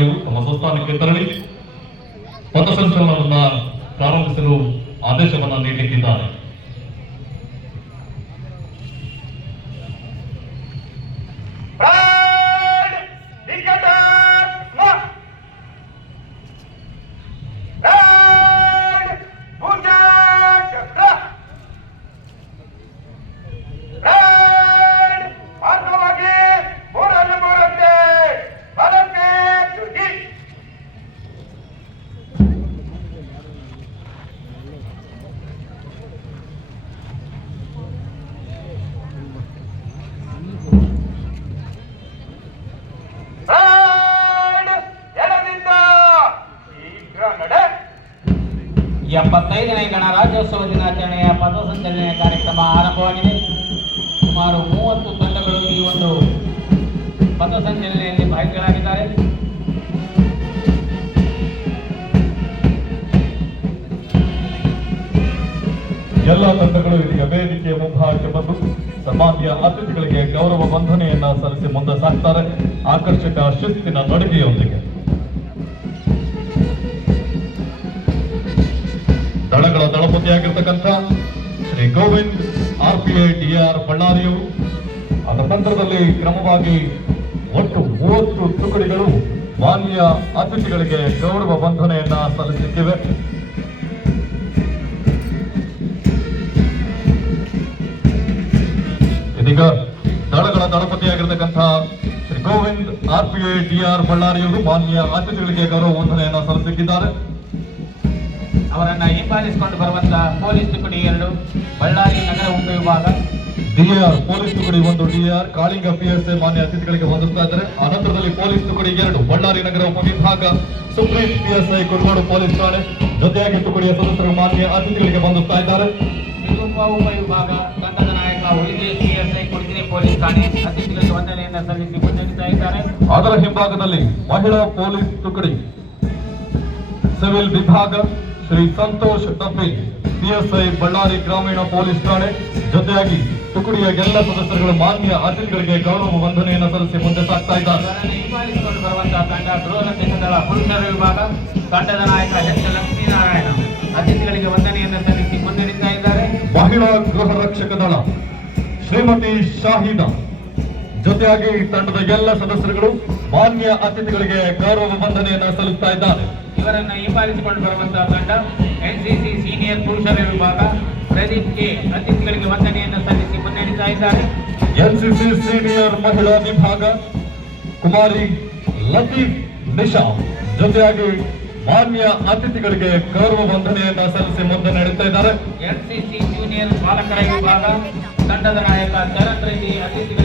ಬಳ್ಳಾರಿಯು ತಮ್ಮ ಸ್ವಸ್ಥಾನಕ್ಕೆ ತೆರಳಿ ಪಥಸಂಚಲನವನ್ನು ಪ್ರಾರಂಭಿಸಲು ಆದೇಶವನ್ನು ನೀಡಲಿದ್ದಾರೆ. ಎಪ್ಪತ್ತೈದನೇ ಗಣರಾಜ್ಯೋತ್ಸವ ದಿನಾಚರಣೆಯ ಪಥಸಂಚಲನೆಯ ಕಾರ್ಯಕ್ರಮ ಆರಂಭವಾಗಿದೆ. ಸುಮಾರು 30 ತಂಡಗಳು ಈ ಒಂದು ಪಥಸಂಚಲನೆಯಲ್ಲಿ ಭಾಗಿಗಳಾಗಿದ್ದಾರೆ. ಎಲ್ಲ ತಂಡಗಳು ಇದೀಗ ವೇದಿಕೆಯ ಮುಂಭಾಗಕ್ಕೆ ಬಂದು ಸನ್ಮಾನ್ಯ ಅತಿಥಿಗಳಿಗೆ ಗೌರವ ವಂದನೆಯನ್ನ ಸಲ್ಲಿಸಿ ಮುಂದೆ ಸಾಗ್ತಾರೆ. ಆಕರ್ಷಕ ಶಿಸ್ತಿನ ನಡಿಗೆಯೊಂದಿಗೆ ದಳಗಳ ದಳಪತಿಯಾಗಿರ್ತಕ್ಕಂಥ ಶ್ರೀ ಗೋವಿಂದ್ RPI DR ಬಳ್ಳಾರಿಯವರು ಅದರ ನಂತರದಲ್ಲಿ ಕ್ರಮವಾಗಿ ಒಟ್ಟು 30 ತುಕಡಿಗಳು ಮಾನ್ಯ ಅತಿಥಿಗಳಿಗೆ ಗೌರವ ವಂದನೆಯನ್ನ ಸಲ್ಲಿಸುತ್ತಿವೆ. ಇದೀಗ ದಳಗಳ ದಳಪತಿಯಾಗಿರ್ತಕ್ಕಂಥ ಶ್ರೀ ಗೋವಿಂದ್ RPI DR ಬಳ್ಳಾರಿಯವರು ಮಾನ್ಯ ಅತಿಥಿಗಳಿಗೆ ಗೌರವ ವಂದನೆಯನ್ನ ಸಲ್ಲಿಸುತ್ತಿದ್ದಾರೆ. ಅವರನ್ನ ಹಿಂಬಾಲಿಸಿಕೊಂಡು ಬರುವಂತಹ ಪೊಲೀಸ್ ತುಕಡಿ 2 ಬಳ್ಳಾರಿ ನಗರ ಉಪವಿಭಾಗ, DR ಪೊಲೀಸ್ ತುಕಡಿ 1 DR ಕಾಳಿಂಗ PSI ಮಾನ್ಯ ಅತಿಥಿಗಳಿಗೆ ವಂದಿಸ್ತಾ ಇದ್ದಾರೆ. ಅನಂತರದಲ್ಲಿ ಪೊಲೀಸ್ ತುಕಡಿ 2 ಬಳ್ಳಾರಿ ನಗರ ಉಪವಿಭಾಗ, ಸುಪ್ರೀಂ PSI ಕುರುಗೋಡು ಪೊಲೀಸ್ ಠಾಣೆ ಜೊತೆಯಾಗಿ ತುಕಡಿಯ ಸದಸ್ಯರು ಮಾನ್ಯ ಅತಿಥಿಗಳಿಗೆ ವಂದಿಸ್ತಾ ಇದ್ದಾರೆ. ಉಪವಿಭಾಗ ತಂಡದ ನಾಯಕ ಹುಲಿಗೆ PSI ಕೊಡಗಿರಿ ಪೊಲೀಸ್ ಠಾಣೆ ಅತಿಥಿಗಳಿಗೆ ವಂದನೆಯನ್ನು ಸಲ್ಲಿಸಿ ಮುನ್ನಡೆಸ್ತಾ ಇದ್ದಾರೆ. ಅದರ ಹಿಂಭಾಗದಲ್ಲಿ ಮಹಿಳಾ ಪೊಲೀಸ್ ತುಕಡಿ ಸಿವಿಲ್ ವಿಭಾಗ ಶ್ರೀ ಸಂತೋಷ್ ತಪ್ಪಿ PSI ಬಳ್ಳಾರಿ ಗ್ರಾಮೀಣ ಪೊಲೀಸ್ ಠಾಣೆ ಜೊತೆಯಾಗಿ ತುಕಡಿಯ ಎಲ್ಲ ಸದಸ್ಯರುಗಳು ಮಾನ್ಯ ಅತಿಥಿಗಳಿಗೆ ಗೌರವ ವಂದನೆಯನ್ನು ಸಲ್ಲಿಸಿ ಮುಂದೆ ಸಾಗ್ತಾ ಇದ್ದಾರೆ. ಹಿಂಬಾಲಿಸಿಕೊಂಡು ಬರುವಂತಹ ತಂಡ ಗೃಹ ರಕ್ಷಕ ದಳ ಪುರುಷರ ವಿಭಾಗ ತಂಡದ ನಾಯಕ ಎಚ್ ಲಕ್ಷ್ಮೀನಾರಾಯಣ ಅತಿಥಿಗಳಿಗೆ ವಂದನೆಯನ್ನು ಸಲ್ಲಿಸಿ ಮುನ್ನಡೆಸ್ತಾ ಇದ್ದಾರೆ. ಮಹಿಳಾ ಗೃಹ ರಕ್ಷಕ ದಳ ಶ್ರೀಮತಿ ಶಾಹಿದಾ ಜೊತೆಯಾಗಿ ತಂಡದ ಎಲ್ಲ ಸದಸ್ಯರುಗಳು ಮಾನ್ಯ ಅತಿಥಿಗಳಿಗೆ ಗೌರವ ವಂದನೆಯನ್ನು ಸಲ್ಲಿಸ್ತಾ ಇದ್ದಾರೆ. ಇವರನ್ನು ಹಿಂಬಾಲಿಸಿಕೊಂಡು ಬರುವಂತಹ ತಂಡ NCC ಸೀನಿಯರ್ ಪುರುಷರ ವಿಭಾಗ ಪ್ರದೀಪ್ ಕೆ ಅತಿಥಿಗಳಿಗೆ ವಂದನೆಯನ್ನು ಸಲ್ಲಿಸಿ ಮುನ್ನಡೆಸ್ತಾ ಇದ್ದಾರೆ. NCC ಸೀನಿಯರ್ ಮಹಿಳಾ ವಿಭಾಗ ಕುಮಾರಿ ಲತೀಫ್ ನಿಶಾ ಜೊತೆಯಾಗಿ ಮಾನ್ಯ ಅತಿಥಿಗಳಿಗೆ ಗೌರವ ವಂದನೆಯನ್ನು ಸಲ್ಲಿಸಿ ಮುಂದೆ ನಡೆಯುತ್ತಾ ಇದ್ದಾರೆ. NCC ಜೂನಿಯರ್ ಬಾಲಕರ ವಿಭಾಗ ತಂಡದ ನಾಯಕ ಚರಣ್ ರೆಡ್ಡಿ ಅತಿಥಿಗಳಿಗೆ